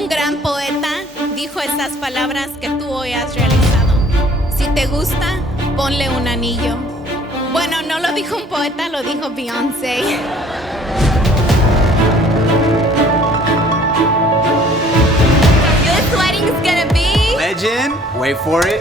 Un gran poeta dijo estas palabras que tú hoy has realizado. Si te gusta, ponle un anillo. Bueno, no lo dijo un poeta, lo dijo Beyoncé. This wedding's gonna be... Legend, wait for it.